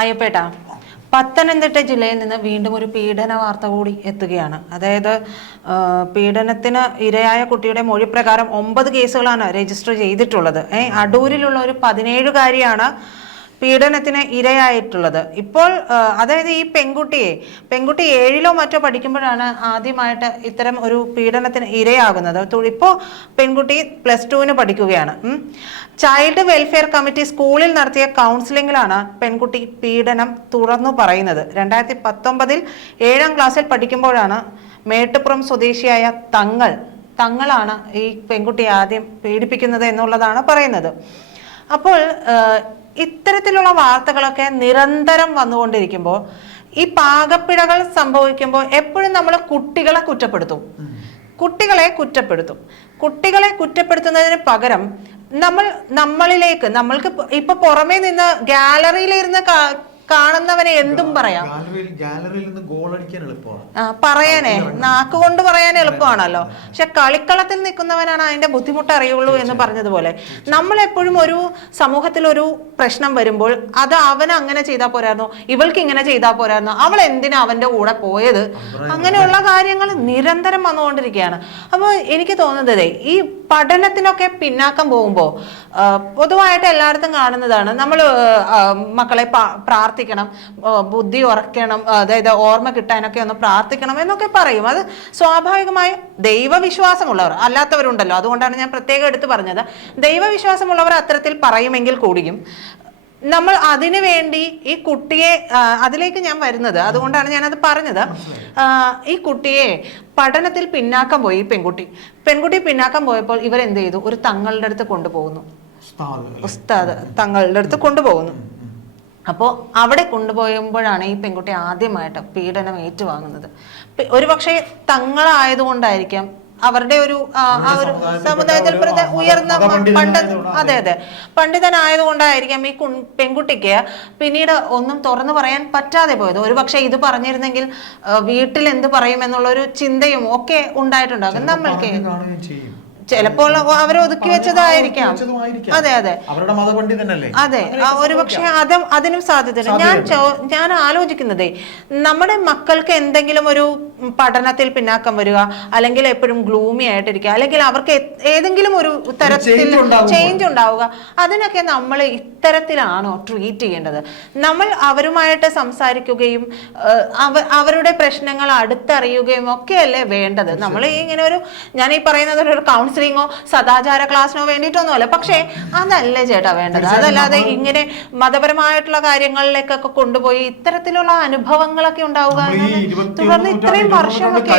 അയ്യപ്പേട്ട പത്തനംതിട്ട ജില്ലയിൽ നിന്ന് വീണ്ടും ഒരു പീഡന വാർത്ത കൂടി എത്തുകയാണ്. അതായത് പീഡനത്തിന് ഇരയായ കുട്ടിയുടെ മൊഴി പ്രകാരം ഒമ്പത് കേസുകളാണ് രജിസ്റ്റർ ചെയ്തിട്ടുള്ളത്. ഏഹ് അടൂരിലുള്ള ഒരു പതിനേഴുകാരിയാണ് പീഡനത്തിന് ഇരയായിട്ടുള്ളത്. ഇപ്പോൾ അതായത് ഈ പെൺകുട്ടിയെ പെൺകുട്ടി ഏഴിലോ മറ്റോ പഠിക്കുമ്പോഴാണ് ആദ്യമായിട്ട് ഇത്തരം ഒരു പീഡനത്തിന് ഇരയാകുന്നത്. ഇപ്പോൾ പെൺകുട്ടി പ്ലസ് ടുവിന് പഠിക്കുകയാണ്. ചൈൽഡ് വെൽഫെയർ കമ്മിറ്റി സ്കൂളിൽ നടത്തിയ കൗൺസിലിംഗിലാണ് പെൺകുട്ടി പീഡനം തുറന്നു പറയുന്നത്. രണ്ടായിരത്തി പത്തൊമ്പതിൽ ഏഴാം ക്ലാസ്സിൽ പഠിക്കുമ്പോഴാണ് മേട്ടുപുറം സ്വദേശിയായ തങ്ങൾ തങ്ങളാണ് ഈ പെൺകുട്ടിയെ ആദ്യം പീഡിപ്പിക്കുന്നത് എന്നുള്ളതാണ് പറയുന്നത്. അപ്പോൾ ഇത്തരത്തിലുള്ള വാർത്തകളൊക്കെ നിരന്തരം വന്നുകൊണ്ടിരിക്കുമ്പോൾ ഈ പാകപ്പിഴകൾ സംഭവിക്കുമ്പോൾ എപ്പോഴും നമ്മൾ കുട്ടികളെ കുറ്റപ്പെടുത്തും. കുട്ടികളെ കുറ്റപ്പെടുത്തും. കുട്ടികളെ കുറ്റപ്പെടുത്തുന്നതിന് പകരം നമ്മൾ നമ്മളിലേക്ക് നമ്മൾക്ക് ഇപ്പൊ- പുറമേ നിന്ന് ഗാലറിയിലിരുന്ന് കാണുന്നവനെ എന്തും പറയാം. ഗാലറിയിൽ നിന്ന് ഗോൾ അടിക്കാൻ എളുപ്പമാണ്. ആ, പറയാനേ. നാക്ക് കൊണ്ട് പറയാൻ എളുപ്പമാണല്ലോ. പക്ഷെ കളിക്കളത്തിൽ നിൽക്കുന്നവനാണ് അതിന്റെ ബുദ്ധിമുട്ട് അറിയുള്ളൂ എന്ന് പറഞ്ഞതുപോലെ. നമ്മൾ എപ്പോഴും ഒരു സമൂഹത്തിൽ ഒരു പ്രശ്നം വരുമ്പോൾ അത് അവൻ അങ്ങനെ ചെയ്താൽ പോരായിരുന്നു ഇവൾക്ക് ഇങ്ങനെ ചെയ്താൽ പോരായിരുന്നു അവൾ എന്തിനാ അവന്റെ കൂടെ പോയത്? അങ്ങനെയുള്ള കാര്യങ്ങൾ നിരന്തരം വന്നുകൊണ്ടിരിക്കുകയാണ്. അപ്പോൾ എനിക്ക് തോന്നുന്നത് ഈ പഠനത്തിനൊക്കെ പിന്നാക്കം പോകുമ്പോൾ പൊതുവായിട്ട് എല്ലായിടത്തും കാണുന്നതാണ് നമ്മൾ മക്കളെ പ്രാർത്ഥിക്കണം ബുദ്ധി ഉറക്കണം അതായത് ഓർമ്മ കിട്ടാനൊക്കെ ഒന്ന് പ്രാർത്ഥിക്കണം എന്നൊക്കെ പറയും. അത് സ്വാഭാവികമായി ദൈവവിശ്വാസമുള്ളവർ അല്ലാത്തവരുണ്ടല്ലോ. അതുകൊണ്ടാണ് ഞാൻ പ്രത്യേകം എടുത്തു പറഞ്ഞത്. ദൈവവിശ്വാസമുള്ളവർ അത്തരത്തിൽ പറയുമെങ്കിൽ കൂടിയും നമ്മൾ അതിനു വേണ്ടി ഈ കുട്ടിയെ അതിലേക്ക് ഞാൻ വരുന്നത്. അതുകൊണ്ടാണ് ഞാൻ അത് പറഞ്ഞത് ഈ കുട്ടിയെ പഠനത്തിൽ പിന്നാക്കം പോയി ഈ പെൺകുട്ടി. പെൺകുട്ടി പിന്നാക്കം പോയപ്പോൾ ഇവർ ഇവരെന്ത് ചെയ്തു? ഒരു തങ്ങളുടെ അടുത്ത് കൊണ്ടുപോകുന്നു. ഉസ്താദ് തങ്ങളുടെ അടുത്ത് കൊണ്ടുപോകുന്നു. അപ്പോൾ അവിടെ കൊണ്ടുപോകുമ്പോഴാണ് ഈ പെൺകുട്ടി ആദ്യമായിട്ട് പീഡനം ഏറ്റുവാങ്ങുന്നത്. ഒരുപക്ഷെ തങ്ങളായതുകൊണ്ടായിരിക്കാം അവരുടെ ഒരു ആ, ഒരു സമുദായത്തിൽ ഉയർന്ന പണ്ഡിതൻ അതെ അതെ. പണ്ഡിതനായതുകൊണ്ടായിരിക്കാം ഈ പെൺകുട്ടിക്ക് പിന്നീട് ഒന്നും തുറന്നു പറയാൻ പറ്റാതെ പോയത്. ഒരുപക്ഷെ ഇത് പറഞ്ഞിരുന്നെങ്കിൽ വീട്ടിൽ എന്ത് പറയും എന്നുള്ളൊരു ചിന്തയും ഒക്കെ ഉണ്ടായിട്ടുണ്ടാകും നമ്മൾക്ക് ചിലപ്പോൾ അവർ ഒതുക്കി വെച്ചതായിരിക്കാം. അതെ അതെ. അവരുടെ മതപണ്ഡിതനല്ലേ? അതെ. ഒരുപക്ഷെ അത് അതിനും സാധ്യതയില്ല ഞാൻ ഞാൻ ആലോചിക്കുന്നതേ നമ്മുടെ മക്കൾക്ക് എന്തെങ്കിലും ഒരു പഠനത്തിൽ പിന്നാക്കം വരിക അല്ലെങ്കിൽ എപ്പോഴും ഗ്ലൂമി ആയിട്ടിരിക്കുക അല്ലെങ്കിൽ അവർക്ക് ഏതെങ്കിലും ഒരു തരത്തിൽ ചേഞ്ച് ഉണ്ടാവുക. അതിനൊക്കെ നമ്മൾ ഇത്തരത്തിലാണോ ട്രീറ്റ് ചെയ്യേണ്ടത്? നമ്മൾ അവരുമായിട്ട് സംസാരിക്കുകയും അവരുടെ പ്രശ്നങ്ങൾ അടുത്തറിയുകയും ഒക്കെയല്ലേ വേണ്ടത്. നമ്മൾ ഇങ്ങനെ ഒരു ഞാൻ ഈ പറയുന്നത് ഒരു കൗൺസിലിങ്ങോ സദാചാര ക്ലാസ്സിനോ വേണ്ടിയിട്ടൊന്നുമല്ല. പക്ഷേ അതല്ലേ ചേട്ടാ വേണ്ടത്. അതല്ലാതെ ഇങ്ങനെ മതപരമായിട്ടുള്ള കാര്യങ്ങളിലേക്കൊക്കെ കൊണ്ടുപോയി ഇത്തരത്തിലുള്ള അനുഭവങ്ങളൊക്കെ ഉണ്ടാവുക തുടർന്ന് ഇത്രയും വർഷമൊക്കെ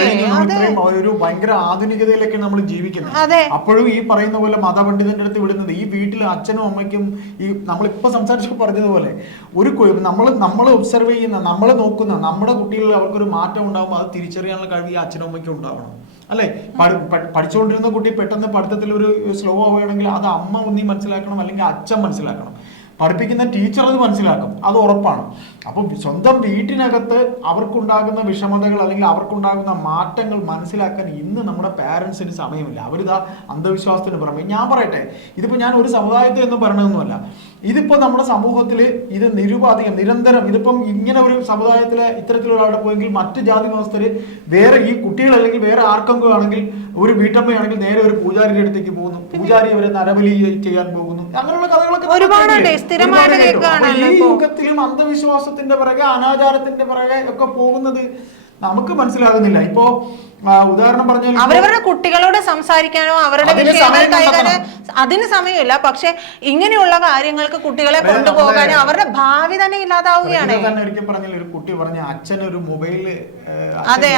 ഇത്രയും ഒരു ഭയങ്കര ആധുനികതയിലൊക്കെ നമ്മൾ ജീവിക്കുന്നത്. അപ്പോഴും ഈ പറയുന്ന പോലെ മതപണ്ഡിതന്റെ അടുത്ത് വിടുന്നത് ഈ വീട്ടിൽ അച്ഛനും അമ്മയ്ക്കും ഈ നമ്മളിപ്പോ സംസാരിച്ചു പറഞ്ഞതുപോലെ ഒരു നമ്മൾ നമ്മൾ ഒബ്സർവ് ചെയ്യുന്ന നമ്മൾ നോക്കുന്ന നമ്മുടെ കുട്ടികളിൽ അവർക്കൊരു മാറ്റം ഉണ്ടാകുമ്പോൾ അത് തിരിച്ചറിയാനുള്ള കഴിവ് ഈ അച്ഛനും അമ്മയ്ക്കും ഉണ്ടാവണം. അല്ലെ? പഠി- പഠി- പഠിച്ചുകൊണ്ടിരുന്ന കുട്ടി പെട്ടെന്ന് പഠിത്തത്തിൽ ഒരു സ്ലോ ആവുകയാണെങ്കിൽ അത് അമ്മ ഒന്നീ മനസ്സിലാക്കണം അല്ലെങ്കിൽ അച്ഛൻ മനസ്സിലാക്കണം. പഠിപ്പിക്കുന്ന ടീച്ചർ അത് മനസ്സിലാക്കും. അത് ഉറപ്പാണ്. അപ്പം സ്വന്തം വീട്ടിനകത്ത് അവർക്കുണ്ടാകുന്ന വിഷമതകൾ അല്ലെങ്കിൽ അവർക്കുണ്ടാകുന്ന മാറ്റങ്ങൾ മനസ്സിലാക്കാൻ ഇന്ന് നമ്മുടെ പാരൻസിന് സമയമില്ല. അവരിതാ അന്ധവിശ്വാസത്തിന് പുറമെ. ഞാൻ പറയട്ടെ ഇതിപ്പോ ഞാൻ ഒരു സമുദായത്തെ എന്ന് പറയണമെന്നല്ല ഇതിപ്പോ നമ്മുടെ സമൂഹത്തിൽ ഇത് നിരുപാധികം നിരന്തരം ഇതിപ്പം ഇങ്ങനെ ഒരു സമുദായത്തിലെ ഇത്തരത്തിലൊരാളുടെ പോയെങ്കിൽ മറ്റ് ജാതി മതസ്ഥർ വേറെ ഈ കുട്ടികൾ അല്ലെങ്കിൽ വേറെ ആർക്കെങ്കിലും ആണെങ്കിൽ ഒരു വീട്ടമ്മയാണെങ്കിൽ നേരെ ഒരു പൂജാരിയുടെ അടുത്തേക്ക് പോകുന്നു. പൂജാരി അവരെ നരബലി ചെയ്യാൻ പോകുന്നു. അങ്ങനെയുള്ള നമ്മൾ ഒരുപാടുണ്ട്. സ്ഥിരമായിട്ട് ഈ യുഗത്തിലും അന്ധവിശ്വാസത്തിന്റെ പിറകെ അനാചാരത്തിന്റെ പിറകെ ഒക്കെ പോകുന്നത് നമുക്ക് മനസ്സിലാകുന്നില്ല. ഇപ്പോ ഉദാഹരണം പറഞ്ഞാൽ അവരവരുടെ കുട്ടികളോട് സംസാരിക്കാനോ അവരുടെ അതിന് വിഷയങ്ങൾ കൈകാര്യം അതിന് സമയമില്ല. പക്ഷെ ഇങ്ങനെയുള്ള കാര്യങ്ങൾക്ക് കുട്ടികളെ കൊണ്ടുപോകാൻ കൊണ്ടുപോകാനും അവരുടെ ഭാവി തന്നെ ഇല്ലാതാവുകയാണ്. ഒരു കുട്ടി പറഞ്ഞ അച്ഛൻ ഒരു മൊബൈൽ അതെ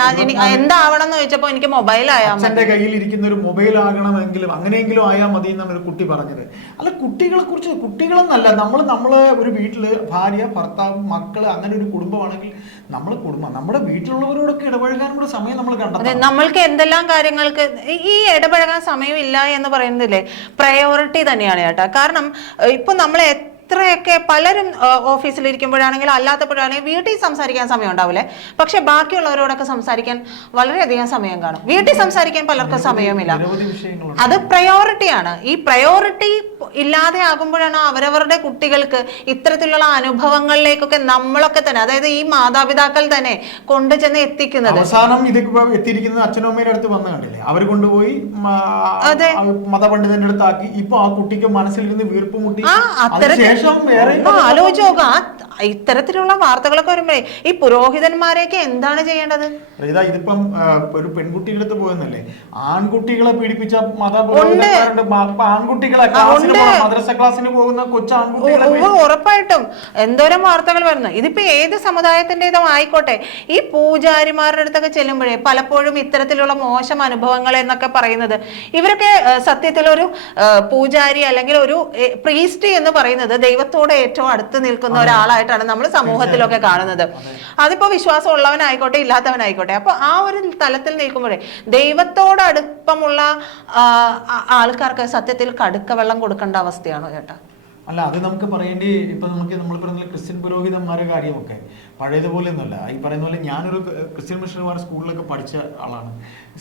എന്താവണം എന്ന് ചോദിച്ചപ്പോ എനിക്ക് മൊബൈൽ ആയാൽ അച്ഛന്റെ കയ്യിൽ ഇരിക്കുന്ന ഒരു മൊബൈൽ ആകണമെങ്കിലും അങ്ങനെയെങ്കിലും ആയാൽ മതി എന്നാണ് ഒരു കുട്ടി പറഞ്ഞത്. അല്ല കുട്ടികളെ കുറിച്ച് കുട്ടികളെന്നല്ല നമ്മൾ നമ്മളെ ഒരു വീട്ടിൽ ഭാര്യ ഭർത്താവ് മക്കൾ അങ്ങനെ ഒരു കുടുംബമാണെങ്കിൽ നമ്മൾ കുടുംബം നമ്മുടെ വീട്ടിലുള്ളവരോടൊക്കെ ഇടപഴകാൻ കൂടെ സമയം നമ്മൾ കണ്ടത് നമ്മൾക്ക് എന്തെല്ലാം കാര്യങ്ങൾക്ക് ഈ- ഇടപഴകാൻ സമയമില്ല എന്ന് പറയുന്നതില്ലേ പ്രയോറിറ്റി തന്നെയാണ് ചേട്ടാ കാരണം ഇപ്പൊ നമ്മൾ എത്രയൊക്കെ പലരും ഓഫീസിലിരിക്കുമ്പോഴാണെങ്കിലും അല്ലാത്തപ്പോഴാണെങ്കിലും വീട്ടിൽ സംസാരിക്കാൻ സമയം ഉണ്ടാവില്ലേ? പക്ഷെ ബാക്കിയുള്ളവരോടൊക്കെ സംസാരിക്കാൻ വളരെയധികം സമയം കാണും. വീട്ടിൽ സംസാരിക്കാൻ പലർക്കും സമയമില്ല. അത് പ്രയോറിറ്റിയാണ് ഈ പ്രയോറിറ്റി ഇല്ലാതെ ആകുമ്പോഴാണ് അവരവരുടെ കുട്ടികൾക്ക് ഇത്തരത്തിലുള്ള അനുഭവങ്ങളിലേക്കൊക്കെ നമ്മളൊക്കെ തന്നെ അതായത് ഈ മാതാപിതാക്കൾ തന്നെ കൊണ്ടുചെന്ന് എത്തിക്കുന്നത്. അവസാനം ഇത് എത്തിയിരിക്കുന്നത് അച്ഛനും അമ്മയുടെ അടുത്ത് വന്ന കണ്ടില്ലേ? അവർ കൊണ്ടുപോയി മതപണ്ഡിതന്റെ അടുത്താക്കി. ഇപ്പൊ ആ കുട്ടിക്ക് മനസ്സിലിരുന്ന് വീർപ്പ് വേറെ ആലോചിച്ച് നോക്കുക ആ ഇത്തരത്തിലുള്ള വാർത്തകളൊക്കെ വരുമ്പോഴേ ഈ പുരോഹിതന്മാരെയൊക്കെ എന്താണ് ചെയ്യേണ്ടത്? ഇതാ ഇതിപ്പം ഒരു പെൺകുട്ടിയുടെ അടുത്ത് പോയെന്നല്ലേ? ആൺകുട്ടികളെ പീഡിപ്പിച്ച ആൺകുട്ടികളെ. മദ്രസ ക്ലാസ്സിന് പോകുന്ന കൊച്ചു ഉറപ്പായിട്ടും. എന്തോരം വാർത്തകൾ വരുന്നു. ഇതിപ്പോ ഏത് സമുദായത്തിന്റെതും ആയിക്കോട്ടെ. ഈ പൂജാരിമാരുടെ അടുത്തൊക്കെ ചെല്ലുമ്പോഴേ പലപ്പോഴും ഇത്തരത്തിലുള്ള മോശം അനുഭവങ്ങൾ എന്നൊക്കെ പറയുന്നത്. ഇവരൊക്കെ സത്യത്തിൽ ഒരു പൂജാരി അല്ലെങ്കിൽ ഒരു പ്രീസ്റ്റി എന്ന് പറയുന്നത് ദൈവത്തോട് ഏറ്റവും അടുത്ത് നിൽക്കുന്ന ഒരാളായിട്ടാണ് നമ്മൾ സമൂഹത്തിലൊക്കെ കാണുന്നത്. അതിപ്പോ വിശ്വാസം ഉള്ളവനായിക്കോട്ടെ ഇല്ലാത്തവനായിക്കോട്ടെ അപ്പൊ ആ ഒരു തലത്തിൽ നിൽക്കുമ്പോഴേ ദൈവത്തോട് അടുപ്പമുള്ള ആൾക്കാർക്ക് സത്യത്തിൽ കടുക്ക വെള്ളം കൊടുക്കേണ്ട അവസ്ഥയാണോ ചേട്ടാ? അല്ല അത് നമുക്ക് പറയേണ്ടി ഇപ്പൊ നമുക്ക് നമ്മൾ പറയുന്ന ക്രിസ്ത്യൻ പുരോഹിതന്മാരുടെ കാര്യമൊക്കെ പഴയതുപോലെ ഒന്നുമല്ല ഈ പറയുന്ന പോലെ ഞാനൊരു ക്രിസ്ത്യൻ മിഷണറിമാർ സ്കൂളിലൊക്കെ പഠിച്ച ആളാണ്.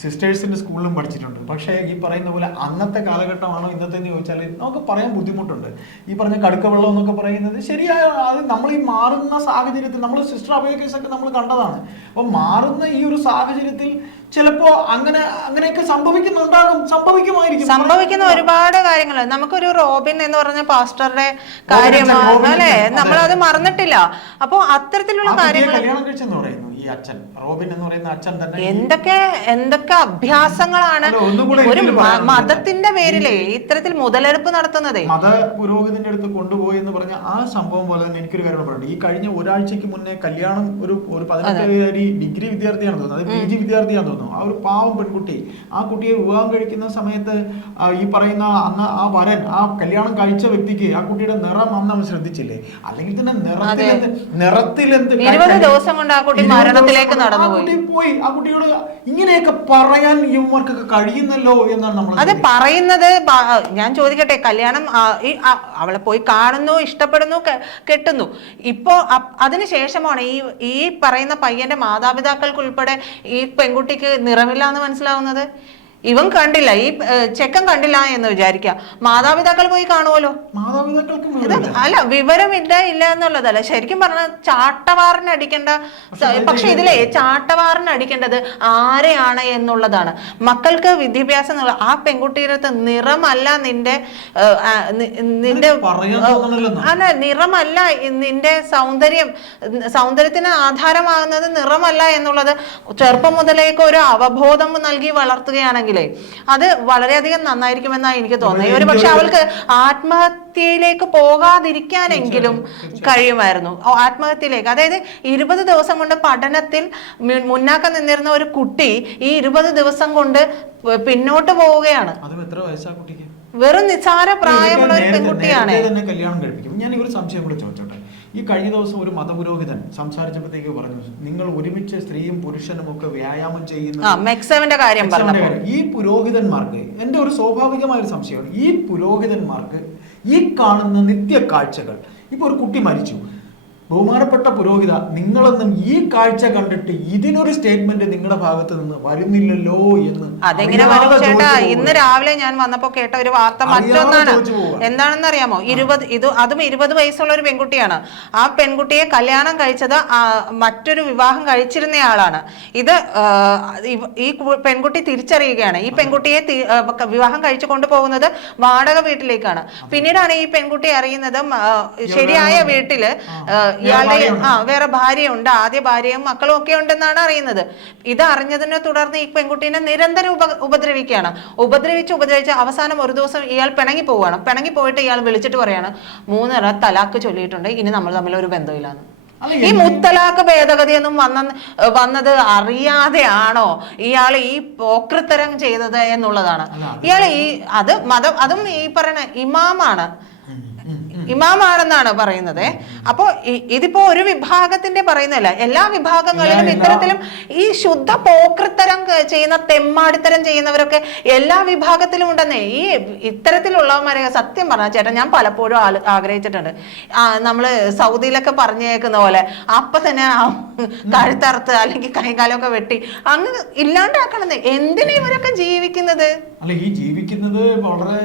സിസ്റ്റേഴ്സിന്റെ സ്കൂളിലും പഠിച്ചിട്ടുണ്ട്. പക്ഷേ ഈ പറയുന്ന പോലെ അന്നത്തെ കാലഘട്ടമാണോ ഇന്നത്തെ എന്ന് ചോദിച്ചാൽ നമുക്ക് പറയാൻ ബുദ്ധിമുട്ടുണ്ട്. ഈ പറഞ്ഞ കടുക്ക വെള്ളം എന്നൊക്കെ പറയുന്നത് ശരിയായ അത് നമ്മൾ ഈ മാറുന്ന സാഹചര്യത്തിൽ നമ്മൾ സിസ്റ്റർ അഭയ കേസൊക്കെ നമ്മൾ കണ്ടതാണ്. അപ്പോൾ മാറുന്ന ഈ ഒരു സാഹചര്യത്തിൽ ചിലപ്പോ അങ്ങനെ അങ്ങനെയൊക്കെ സംഭവിക്കുന്നുണ്ടാകും സംഭവിക്കുമായിരിക്കും. സംഭവിക്കുന്ന ഒരുപാട് കാര്യങ്ങൾ. നമുക്കൊരു റോബിൻ എന്ന് പറഞ്ഞ പാസ്റ്ററുടെ കാര്യമാണ് അല്ലെ. നമ്മളത് മറന്നിട്ടില്ല. അപ്പോ അത്തരത്തിലുള്ള കാര്യങ്ങൾ കല്യാണം കഴിച്ചെന്ന് പറയുന്നു. ഈ അച്ഛൻ. റോബിൻ എന്ന് പറയുന്ന അച്ഛൻ തന്നെ എന്തൊക്കെ എന്തൊക്കെ അഭ്യാസങ്ങളാണ്? ഒരു. മതത്തിന്റെ പേരിലേ ഇത്തരത്തിൽ മുതലെടുപ്പ് നടത്തുന്നത്. മത പുരോഹിതന്റെ അടുത്ത് കൊണ്ടുപോയി എന്ന് പറഞ്ഞ ആ സംഭവം പോലെ തന്നെ എനിക്കൊരു കാര്യം പറയുന്നത് ഈ കഴിഞ്ഞ ഒരാഴ്ചക്ക് മുന്നേ കല്യാണം ഒരു ഒരു പതിനെട്ടുകാരി ഡിഗ്രി വിദ്യാർത്ഥിയാണ് തോന്നുന്നത് അത് പി ജി വിദ്യാർത്ഥിയാണ് തോന്നുന്നു. ആ ഒരു പാവം പെൺകുട്ടി ആ കുട്ടിയെ വിവാഹം കഴിക്കുന്ന സമയത്ത് ഈ പറയുന്ന അന്ന് ആ വരൻ ആ കല്യാണം കഴിച്ച വ്യക്തിക്ക് ആ കുട്ടിയുടെ നിറം അന്ന് അവൻ ശ്രദ്ധിച്ചില്ലേ? അല്ലെങ്കിൽ തന്നെ നിറത്തിൽ നിറത്തിൽ എന്ത് ദിവസം കൊണ്ട് ആ കുട്ടി മരണത്തിലേക്ക് നടന്നുപോയി. പോയി. ആ കുട്ടിയോട് ഇങ്ങനെയൊക്കെ പറയാൻ യുവമാർക്കൊക്കെ കഴിയുന്നല്ലോ എന്നാണ് നമ്മൾ അത് പറയുന്നത് ഞാൻ ചോദിക്കട്ടെ കല്യാണം അവളെ പോയി കാണുന്നു ഇഷ്ടപ്പെടുന്നു കെട്ടുന്നു. ഇപ്പോ അതിനുശേഷമാണ് ഈ ഈ പറയുന്ന പയ്യന്റെ മാതാപിതാക്കൾക്ക് ഉൾപ്പെടെ ഈ പെൺകുട്ടിക്ക് നിറമില്ല എന്ന് മനസ്സിലാവുന്നത്? ഇവൻ കണ്ടില്ല ഈ ചെക്കൻ കണ്ടില്ല എന്ന് വിചാരിക്കുക മാതാപിതാക്കൾ പോയി കാണുമല്ലോ അല്ല വിവരമില്ല ഇല്ല എന്നുള്ളതല്ല. ശരിക്കും പറഞ്ഞാൽ ചാട്ടവാറിന് അടിക്കേണ്ട പക്ഷേ ഇതിലെ ചാട്ടവാറിന് അടിക്കേണ്ടത് ആരെയാണ് എന്നുള്ളതാണ്. മക്കൾക്ക് വിദ്യാഭ്യാസം എന്നുള്ള ആ പെൺകുട്ടിയുടെ നിറമല്ല നിന്റെ നിന്റെ അല്ല നിറമല്ല നിന്റെ സൗന്ദര്യം സൗന്ദര്യത്തിന് ആധാരമാകുന്നത് നിറമല്ല എന്നുള്ളത് ചെറുപ്പം മുതലേക്ക് ഒരു അവബോധം നൽകി വളർത്തുകയാണെങ്കിലേ അത് വളരെയധികം നന്നായിരിക്കുമെന്നാണ് എനിക്ക് തോന്നുന്നത്. ഒരു പക്ഷെ അവൾക്ക് ആത്മഹത്യയിലേക്ക് പോകാതിരിക്കാനെങ്കിലും കഴിയുമായിരുന്നു. ആത്മഹത്യയിലേക്ക്. അതായത് ഇരുപത് ദിവസം കൊണ്ട് പഠനത്തിൽ മുന്നാക്കം നിന്നിരുന്ന ഒരു കുട്ടി ഈ ഇരുപത് ദിവസം കൊണ്ട് പിന്നോട്ട് പോവുകയാണ്. വെറും നിസ്സാര പ്രായമുള്ള ഒരു പെൺകുട്ടിയാണ്. കല്യാണം കഴിപ്പിക്കും. ഞാൻ ഒരു സംശയം കൂടെ ചോദിച്ചോട്ടെ? ഈ കഴിഞ്ഞ ദിവസം ഒരു മതപുരോഹിതൻ സംസാരിച്ചപ്പോഴത്തേക്ക് പറഞ്ഞു നിങ്ങൾ ഒരുമിച്ച് സ്ത്രീയും പുരുഷനും ഒക്കെ വ്യായാമം ചെയ്യുന്ന കാര്യം ഈ പുരോഹിതന്മാർക്ക് എന്റെ ഒരു സ്വാഭാവികമായ ഒരു സംശയമാണ്. ഈ പുരോഹിതന്മാർക്ക് ഈ കാണുന്ന നിത്യ കാഴ്ചകൾ ഇപ്പൊ ഒരു കുട്ടി മരിച്ചു. ബഹുമാനപ്പെട്ട പുരോഹിത നിങ്ങളൊന്നും ഈ കാഴ്ച കണ്ടിട്ട് ഇതിനൊരു സ്റ്റേറ്റ്മെന്റ് നിങ്ങളുടെ ഭാഗത്ത് നിന്ന് വരുന്നില്ലല്ലോ എന്ന് അതെങ്ങനെ വരും ചേട്ടാ? ഇന്ന് രാവിലെ ഞാൻ വന്നപ്പോ കേട്ട ഒരു വാർത്ത മറ്റൊന്നാണ്. എന്താണെന്ന് അറിയാമോ ഇരുപത് ഇത് അതും ഇരുപത് വയസ്സുള്ള ഒരു പെൺകുട്ടിയാണ്. ആ പെൺകുട്ടിയെ കല്യാണം കഴിച്ചത് മറ്റൊരു വിവാഹം കഴിച്ചിരുന്നയാളാണ് ഇത് ഈ പെൺകുട്ടി തിരിച്ചറിയുകയാണ്. ഈ പെൺകുട്ടിയെ വിവാഹം കഴിച്ചു കൊണ്ടുപോകുന്നത് വാടക വീട്ടിലേക്കാണ്. പിന്നീടാണ് ഈ പെൺകുട്ടി അറിയുന്നത് ശരിയായ വീട്ടിൽ ഇയാളുടെ ആ വേറെ ഭാര്യയുണ്ട്. ആദ്യ ഭാര്യയും മക്കളും ഒക്കെ ഉണ്ടെന്നാണ് അറിയുന്നത്. ഇത് അറിഞ്ഞതിനെ തുടർന്ന് ഈ പെൺകുട്ടീനെ നിരന്തരം ഉപ ഉപദ്രവിക്കുകയാണ്. ഉപദ്രവിച്ച് ഉപദ്രവിച്ച് അവസാനം ഒരു ദിവസം ഇയാൾ പിണങ്ങി പോവുകയാണ്. പിണങ്ങി പോയിട്ട് ഇയാൾ വിളിച്ചിട്ട് പറയാണ് മൂന്നര തലാക്ക് ചൊല്ലിയിട്ടുണ്ട്. ഇനി നമ്മൾ തമ്മിൽ ഒരു ബന്ധമില്ലാന്ന്. ഈ ഈ മുത്തലാഖ് ഭേദഗതിയൊന്നും വന്ന വന്നത് അറിയാതെയാണോ ഇയാൾ ഈ പോക്രിത്തരം ചെയ്തത് എന്നുള്ളതാണ്. ഇയാൾ ഈ അത് മതം അതും ഈ പറയണ ഇമാമാണ്. ഇമാമാണെന്നാണ് പറയുന്നത്. അപ്പോ ഇതിപ്പോ ഒരു വിഭാഗത്തിന്റെ പറയുന്നല്ല എല്ലാ വിഭാഗങ്ങളിലും ഇത്തരത്തിലും ഈ ശുദ്ധ പോക്രിത്തരം ചെയ്യുന്ന തെമ്മാടിത്തരം ചെയ്യുന്നവരൊക്കെ എല്ലാ വിഭാഗത്തിലും ഉണ്ടെന്നേ. ഈ ഇത്തരത്തിലുള്ളവന്മാരെ സത്യം പറഞ്ഞ ചേട്ടാ ഞാൻ പലപ്പോഴും ആഗ്രഹിച്ചിട്ടുണ്ട്. നമ്മൾ സൗദിയിലൊക്കെ പറഞ്ഞേക്കുന്ന പോലെ അപ്പൊ തന്നെ കഴുത്തറുത്ത് അല്ലെങ്കിൽ കൈകാലൊക്കെ വെട്ടി അങ്ങ് ഇല്ലാണ്ടാക്കണമെന്നേ എന്തിനാ ഇവരൊക്കെ ജീവിക്കുന്നത്? അല്ല ഈ ജീവിക്കുന്നത് വളരെ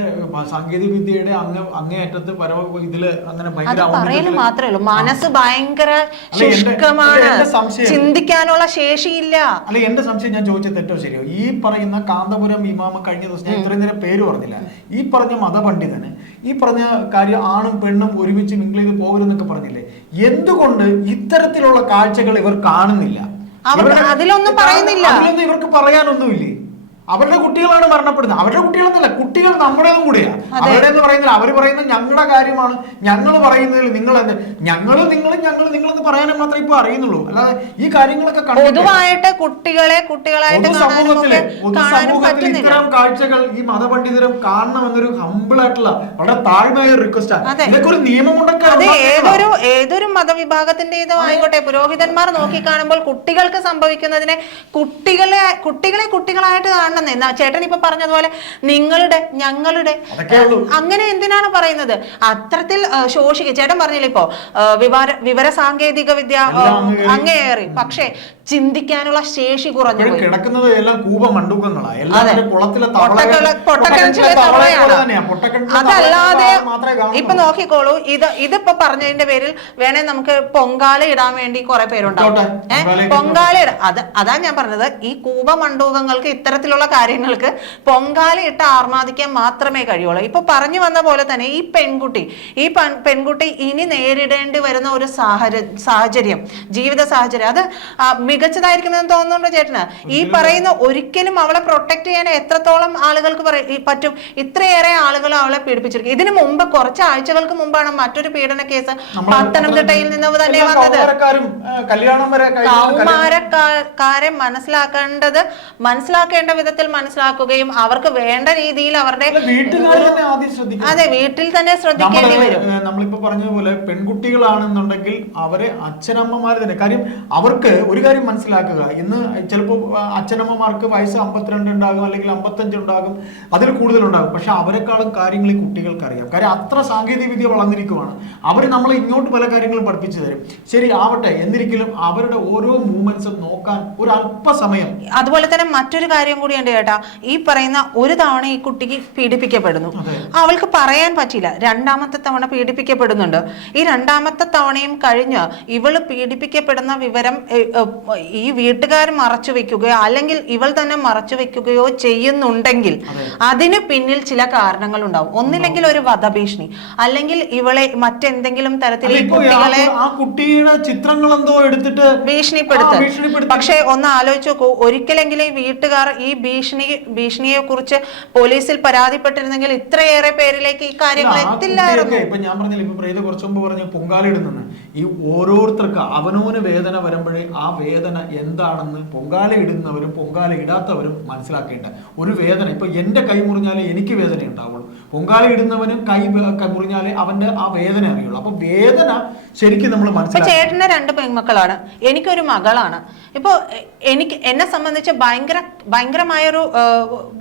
സാങ്കേതിക വിദ്യയുടെ അങ്ങ് അങ്ങേയറ്റത്ത് പരമ ഇതിൽ അങ്ങനെ പറയൽ മാത്രമേ ഉള്ളൂ. മനസ്സ് ഭയങ്കര ശുഷ്കമാണ്. ചിന്തിക്കാനുള്ള ശേഷിയില്ല. അല്ല എന്റെ സംശയം ഞാൻ ചോദിച്ച തെറ്റോ ശരിയോ? ഈ പറയുന്ന കാന്തപുരം ഇമാമ കഴിഞ്ഞ ദിവസം ഞാൻ ഇത്രയും നേരം പേര് പറഞ്ഞില്ല. ഈ പറഞ്ഞ മതപണ്ഡിതന് ഈ പറഞ്ഞ കാര്യം ആണും പെണ്ണും ഒരുമിച്ച് മിങ്കിൾ ചെയ്ത് പോകരുതെന്നൊക്കെ പറഞ്ഞില്ലേ? എന്തുകൊണ്ട് ഇത്തരത്തിലുള്ള കാഴ്ചകൾ ഇവർ കാണുന്നില്ല? അതിലൊന്നും പറയുന്നില്ല. അതിലൊന്നും ഇവർക്ക് പറയാനൊന്നുമില്ലേ? അവരുടെ കുട്ടികളാണ് മരണപ്പെടുന്നത്. അവരുടെ കുട്ടികളെന്നല്ല കുട്ടികൾ നമ്മുടേതും കൂടിയാണ്. അവരുടെ എന്ന് പറയുന്നത് അവർ പറയുന്നത് ഞങ്ങളുടെ കാര്യമാണ്. ഞങ്ങൾ പറയുന്നതിൽ നിങ്ങൾ എന്ത്? ഞങ്ങൾ നിങ്ങൾ ഞങ്ങൾ നിങ്ങളെന്ന് പറയാനും മാത്രമേ ഇപ്പൊ അറിയുന്നുള്ളൂ. അല്ലാതെ ഈ കാര്യങ്ങളൊക്കെ പൊതുവായിട്ട് കുട്ടികളെ കുട്ടികളായിട്ട് സമൂഹത്തിൽ പൊതുസമൂഹത്തിൽ ഇത്തരം കാഴ്ചകൾ ഈ മതപണ്ഡിതരും കാണണമെന്നൊരു ഹമ്പിൾ ആയിട്ടുള്ള വളരെ താഴ്മയായ റിക്വസ്റ്റ് ആണ്. ഇതൊക്കെ ഒരു നിയമം ഏതൊരു മതവിഭാഗത്തിന്റെ മതവിഭാഗത്തിന്റേതോ ആയിക്കോട്ടെ പുരോഹിതന്മാർ നോക്കി കാണുമ്പോൾ കുട്ടികൾക്ക് സംഭവിക്കുന്നതിനെ കുട്ടികളെ കുട്ടികളെ കുട്ടികളായിട്ട് കാണണമെന്ന് എന്നാ ചേട്ടൻ ഇപ്പൊ പറഞ്ഞതുപോലെ നിങ്ങളുടെ ഞങ്ങളുടെ അങ്ങനെ എന്തിനാണ് പറയുന്നത്? അത്തരത്തിൽ ശോഷിക്കുക ചേട്ടൻ പറഞ്ഞില്ല ഇപ്പോ വിവര വിവര സാങ്കേതിക വിദ്യ. അങ്ങേറി പക്ഷേ ചിന്തിക്കാനുള്ള ശേഷി കുറഞ്ഞു കിടക്കുന്നത് എല്ലാം കൂപ അതല്ലാതെ ഇപ്പൊ നോക്കിക്കോളൂ. ഇത് ഇതിപ്പോ പറഞ്ഞതിന്റെ പേരിൽ വേണേ നമുക്ക് പൊങ്കാല ഇടാൻ വേണ്ടി കുറെ പേരുണ്ടാവും. ഏഹ് പൊങ്കാല ഇട അത് അതാ ഞാൻ പറഞ്ഞത്. ഈ കൂപ മണ്ടൂകങ്ങൾക്ക് ഇത്തരത്തിലുള്ള കാര്യങ്ങൾക്ക് പൊങ്കാല ഇട്ട് ആർമാദിക്കാൻ മാത്രമേ കഴിയുള്ളൂ. ഇപ്പൊ പറഞ്ഞു വന്ന പോലെ തന്നെ ഈ പെൺകുട്ടി ഈ പൺ- പെൺകുട്ടി ഇനി നേരിടേണ്ടി വരുന്ന ഒരു സാഹചര്യം ജീവിത സാഹചര്യം. അത് മികച്ചതായിരിക്കുമെന്ന് തോന്നുന്നുണ്ടോ ചേട്ടന്. ഈ പറയുന്ന ഒരിക്കലും അവളെ പ്രൊട്ടക്ട് ചെയ്യാൻ എത്രത്തോളം ആളുകൾക്ക് പറ്റും ഇത്രയേറെ ആളുകൾ അവളെ പീഡിപ്പിച്ചിരിക്കും. ഇതിനു മുമ്പ് കുറച്ച് ആഴ്ചകൾക്ക് മുമ്പാണ് മറ്റൊരു പീഡന കേസ് പത്തനംതിട്ടയിൽ നിന്ന് തന്നെ വന്നത്. കൗമാരക്കാരും, മനസ്സിലാക്കേണ്ടത് മനസ്സിലാക്കേണ്ട വിധത്തിൽ മനസ്സിലാക്കുകയും അവർക്ക് വേണ്ട രീതിയിൽ അവരുടെ അതെ വീട്ടിൽ തന്നെ ശ്രദ്ധിക്കേണ്ടി വരും. നമ്മളിപ്പോ പറഞ്ഞതുപോലെ പെൺകുട്ടികളാണെന്നുണ്ടെങ്കിൽ അവരെ അച്ഛനമ്മമാര് തന്നെ. കാര്യം അവർക്ക് ഒരു കാര്യം മനസ്സിലാക്കുക. ഇന്ന് ചിലപ്പോൾ അച്ഛനമ്മമാർക്ക് വയസ്സ് അമ്പത്തിരണ്ട് ഉണ്ടാകും അല്ലെങ്കിൽ അമ്പത്തഞ്ച് ഉണ്ടാകും അതിൽ കൂടുതൽ ഉണ്ടാകും പക്ഷെ അവരെക്കാളും കാര്യങ്ങൾ ഈ കുട്ടികൾക്ക് അറിയാം കാര്യം അത്ര സാങ്കേതിക വിദ്യ വളർന്നിരിക്കുവാണ്. അവർ നമ്മൾ ഇങ്ങോട്ട് പല കാര്യങ്ങളും പഠിപ്പിച്ചു തരും. ശരി ആവട്ടെ എന്നിരിക്കലും അവരുടെ ഓരോ മൂവ്മെന്റ്സും നോക്കാൻ ഒരു അല്പസമയം അതുപോലെ തന്നെ മറ്റൊരു കാര്യം കൂടിയുണ്ട് ചേട്ടാ ഈ പറയുന്ന ഒരു തവണ ഈ കുട്ടിക്ക് പീഡിപ്പിക്കപ്പെടുന്നു. അവൾക്ക് പറയാൻ പറ്റില്ല രണ്ടാമത്തെ തവണ പീഡിപ്പിക്കപ്പെടുന്നുണ്ട്. ഈ രണ്ടാമത്തെ തവണയും കഴിഞ്ഞ് ഇവൾ പീഡിപ്പിക്കപ്പെടുന്ന വിവരം ഈ വീട്ടുകാർ മറച്ചു വെക്കുകയോ അല്ലെങ്കിൽ ഇവൾ തന്നെ മറച്ചു വെക്കുകയോ ചെയ്യുന്നുണ്ടെങ്കിൽ അതിന് പിന്നിൽ ചില കാരണങ്ങൾ ഉണ്ടാവും. ഒന്നില്ലെങ്കിൽ ഒരു വധഭീഷണി അല്ലെങ്കിൽ ഇവളെ മറ്റെന്തെങ്കിലും തരത്തിൽ കുട്ടികളെ കുട്ടിയുടെ ചിത്രങ്ങൾ എന്തോ എടുത്തിട്ട് ഭീഷണിപ്പെടുത്ത. പക്ഷെ ഒന്ന് ആലോചിച്ച് നോക്കൂ ഒരിക്കലെങ്കിലും ഈ വീട്ടുകാർ ഈ ഭീഷണി ഭീഷണിയെ കുറിച്ച് പോലീസിൽ പരാതിപ്പെട്ടിരുന്നെങ്കിൽ ഇത്രയേറെ പേരിലേക്ക് ഈ കാര്യങ്ങൾ എത്തില്ലായിരുന്നു. ഇപ്പൊ ഞാൻ പറഞ്ഞില്ല ഇപ്പൊ പ്രീത കുറച്ചു മുമ്പ് പറഞ്ഞു പൊങ്കാലയിടുന്നെന്ന്. ഈ ഓരോരുത്തർക്ക് അവനോന് വേദന വരുമ്പോഴേ ആ വേദന എന്താണെന്ന് പൊങ്കാല ഇടുന്നവരും പൊങ്കാല ഇടാത്തവരും മനസ്സിലാക്കേണ്ട ഒരു വേദന. ഇപ്പൊ എന്റെ കൈ മുറിഞ്ഞാലേ എനിക്ക് വേദന ഉണ്ടാവുള്ളൂ പൊങ്കാല ഇടുന്നവനും കൈ മുറിഞ്ഞാലേ അവന്റെ ആ വേദന അറിയുള്ളൂ അപ്പൊ വേദന ശരിക്കും നമ്മൾ മനസ്സിലാക്കി ചേട്ടന് രണ്ട് പെൺമക്കളാണ്. എനിക്കൊരു മകളാണ്. ഇപ്പൊ എനിക്ക് എന്നെ സംബന്ധിച്ച് ഭയങ്കര ഭയങ്കരമായൊരു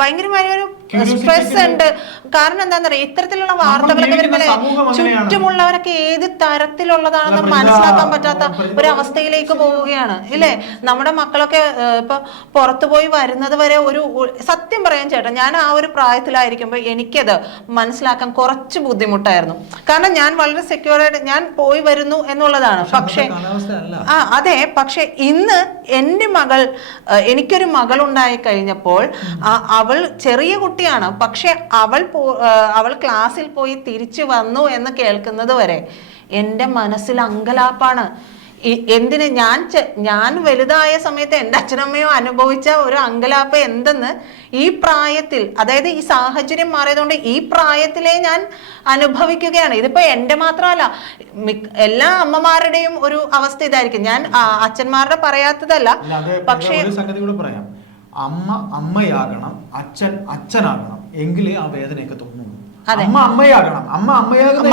ഭയങ്കരമായൊരു സ്ട്രെസ് ഉണ്ട്. കാരണം എന്താണെന്ന് പറയാ ഇത്തരത്തിലുള്ള വാർത്തകളൊക്കെ അങ്ങനെയാണ്. ചുറ്റുമുള്ളവരൊക്കെ ഏത് തരത്തിലുള്ളതാണെന്ന് മനസ്സിലാക്കാൻ പറ്റാത്ത ഒരു അവസ്ഥയിലേക്ക് പോവുകയാണ്. ഇല്ലേ? നമ്മുടെ മക്കളൊക്കെ ഇപ്പൊ പുറത്തു പോയി വരുന്നത് വരെ ഒരു സത്യം പറയാൻ ചേട്ടാ ഞാൻ ആ ഒരു പ്രായത്തിലായിരിക്കുമ്പോൾ എനിക്കത് മനസ്സിലാക്കാൻ കുറച്ച് ബുദ്ധിമുട്ടായിരുന്നു. കാരണം ഞാൻ വളരെ സെക്യൂർ ആയിട്ട് ഞാൻ പോയി വരുന്നു എന്നുള്ളതാണ്. പക്ഷേ ആ അതെ. പക്ഷെ ഇന്ന് എന്റെ മകൾ എനിക്കൊരു മകൾ ഉണ്ടായി കഴിഞ്ഞപ്പോൾ അവൾ ചെറിയ കുട്ടിയാണ്. പക്ഷെ അവൾ അവൾ ക്ലാസ്സിൽ പോയി തിരിച്ചു വന്നു എന്ന് കേൾക്കുന്നത് വരെ എന്റെ മനസ്സിൽ അങ്കലാപ്പാണ്. എന്തിന് ഞാൻ ഞാൻ വലുതായ സമയത്ത് എന്റെ അച്ഛനമ്മയോ അനുഭവിച്ച ഒരു അങ്കലാപ്പ് എന്തെന്ന് ഈ പ്രായത്തിൽ അതായത് ഈ സാഹചര്യം മാറിയതുകൊണ്ട് ഈ പ്രായത്തിലെ ഞാൻ അനുഭവിക്കുകയാണ്. ഇതിപ്പോ എന്റെ മാത്രമല്ല എല്ലാ അമ്മമാരുടെയും ഒരു അവസ്ഥ ഇതായിരിക്കും. ഞാൻ അച്ഛന്മാരുടെ പറയാത്തതല്ല പക്ഷേ സംഗതി കൂടെ പറയാം. അമ്മ അമ്മയാകണം അച്ഛൻ അച്ഛനാകണം എങ്കിലേ ആ വേദനയൊക്കെ അതെ. അമ്മ അമ്മയാകണം. അമ്മ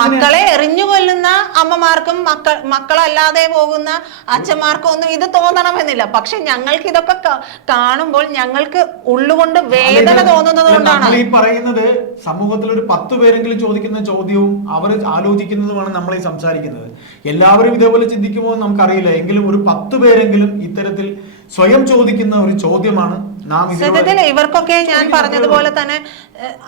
മക്കളെ എറിഞ്ഞു കൊല്ലുന്ന അമ്മമാർക്കും മക്കൾ മക്കളല്ലാതെ പോകുന്ന അച്ഛന്മാർക്കും ഒന്നും ഇത് തോന്നണമെന്നില്ല. പക്ഷെ ഞങ്ങൾക്ക് ഇതൊക്കെ കാണുമ്പോൾ ഞങ്ങൾക്ക് ഉള്ളുകൊണ്ട് വേദന തോന്നുന്നത് കൊണ്ടാണ്. ഈ പറയുന്നത് സമൂഹത്തിൽ ഒരു പത്ത് പേരെങ്കിലും ചോദിക്കുന്ന ചോദ്യവും അവർ ആലോചിക്കുന്നതുമാണ് നമ്മൾ ഈ സംസാരിക്കുന്നത്. എല്ലാവരും ഇതേപോലെ ചിന്തിക്കുമോ എന്ന് നമുക്കറിയില്ല. എങ്കിലും ഒരു പത്ത് പേരെങ്കിലും ഇത്തരത്തിൽ സ്വയം ചോദിക്കുന്ന ഒരു ചോദ്യമാണ് നാം സത്യത്തിൽ ഇവർക്കൊക്കെ ഞാൻ പറഞ്ഞതുപോലെ തന്നെ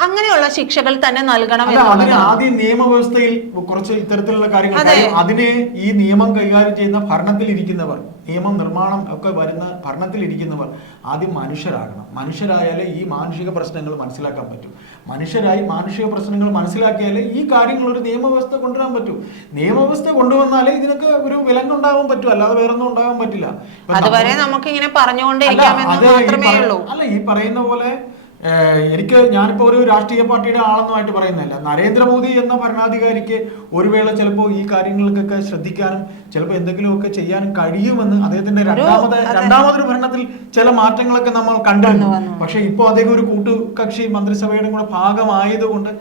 അങ്ങനെയുള്ള ശിക്ഷകൾ തന്നെ നൽകണം ആദ്യം നിയമവ്യവസ്ഥയിൽ കുറച്ച് ഇത്തരത്തിലുള്ള കാര്യങ്ങൾ. അതിനെ ഈ നിയമം കൈകാര്യം ചെയ്യുന്ന ഭരണത്തിൽ ഇരിക്കുന്നവർ നിയമം നിർമ്മാണം ഒക്കെ വരുന്ന ഭരണത്തിൽ ഇരിക്കുന്നവർ ആദ്യം മനുഷ്യരാകണം. മനുഷ്യരായാലേ ഈ മാനുഷിക പ്രശ്നങ്ങൾ മനസ്സിലാക്കാൻ പറ്റും. മനുഷ്യരായി മാനുഷിക പ്രശ്നങ്ങൾ മനസ്സിലാക്കിയാലേ ഈ കാര്യങ്ങൾ ഒരു നിയമവ്യവസ്ഥ കൊണ്ടുവരാൻ പറ്റൂ. നിയമവ്യവസ്ഥ കൊണ്ടുവന്നാലേ ഇതിനൊക്കെ ഒരു വിലങ്ങുണ്ടാവാൻ പറ്റൂ. അല്ലാതെ വേറൊന്നും ഉണ്ടാകാൻ പറ്റില്ല. അതുവരെ നമുക്ക് ഇങ്ങനെ ഉള്ളൂ. അല്ല ഈ പറയുന്ന പോലെ എനിക്ക് ഞാനിപ്പോ ഒരു രാഷ്ട്രീയ പാർട്ടിയുടെ ആളെന്നുമായിട്ട് പറയുന്നില്ല. നരേന്ദ്രമോദി എന്ന ഭരണാധികാരിക്ക് ഒരു വേള ചിലപ്പോൾ ഈ കാര്യങ്ങൾക്കൊക്കെ ശ്രദ്ധിക്കാനും ചിലപ്പോൾ എന്തെങ്കിലുമൊക്കെ ചെയ്യാനും കഴിയുമെന്ന് അദ്ദേഹത്തിന്റെ രണ്ടാമത് രണ്ടാമതൊരു ഭരണത്തിൽ ചില മാറ്റങ്ങളൊക്കെ നമ്മൾ കണ്ടിരുന്നു. പക്ഷെ ഇപ്പോൾ അദ്ദേഹം ഒരു കൂട്ടുകക്ഷി മന്ത്രിസഭയുടെ കൂടെ ഭാഗമായതുകൊണ്ട്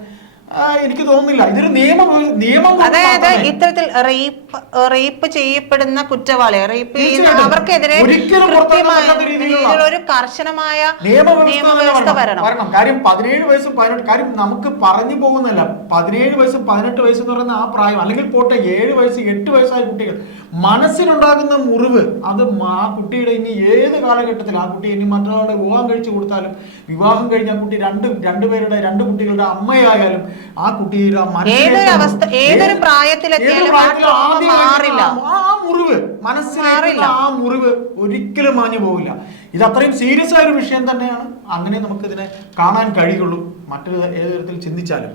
എനിക്ക് തോന്നുന്നില്ല. ഇതൊരു നിയമം നിയമം അതായത് ഇത്തരത്തിൽ റേപ്പ് റേപ്പ് ചെയ്യപ്പെടുന്ന കുറ്റവാളി റേപ്പ് ചെയ്യുന്ന. അവർക്കെതിരെ ഒരു കർശനമായ നിയമവ്യവസ്ഥ വരണം. കാര്യം പതിനേഴ് വയസ്സും പതിനെട്ട് കാര്യം നമുക്ക് പറഞ്ഞു പോകുന്നില്ല പതിനേഴ് വയസ്സും പതിനെട്ട് വയസ്സും എന്ന് പറയുന്ന ആ പ്രായം അല്ലെങ്കിൽ പോട്ടെ ഏഴ് വയസ്സ് എട്ട് വയസ്സായ കുട്ടികൾ മനസ്സിനുണ്ടാകുന്ന മുറിവ് അത് ആ കുട്ടിയുടെ ഇനി ഏത് കാലഘട്ടത്തിൽ ആ കുട്ടി ഇനി മറ്റൊരാളുടെ വിവാഹം കഴിച്ചു കൊടുത്താലും വിവാഹം കഴിഞ്ഞ ആ കുട്ടി രണ്ട് രണ്ടുപേരുടെ രണ്ട് കുട്ടികളുടെ അമ്മയായാലും ആ കുട്ടിയുടെ ഏതൊരു അവസ്ഥ ഏതൊരു ഏത് പ്രായത്തിലെത്തിയാലും ആ മുറിവ് മനസ്സിലാക്കില്ല മാറില്ല. ആ മുറിവ് ഒരിക്കലും മാഞ്ഞു പോവില്ല. ഇത് അത്രയും സീരിയസ് ആയ ഒരു വിഷയം തന്നെയാണ്. അങ്ങനെ നമുക്ക് ഇതിനെ കാണാൻ കഴിയുള്ളൂ. മറ്റൊരു ഏത് തരത്തിൽ ചിന്തിച്ചാലും.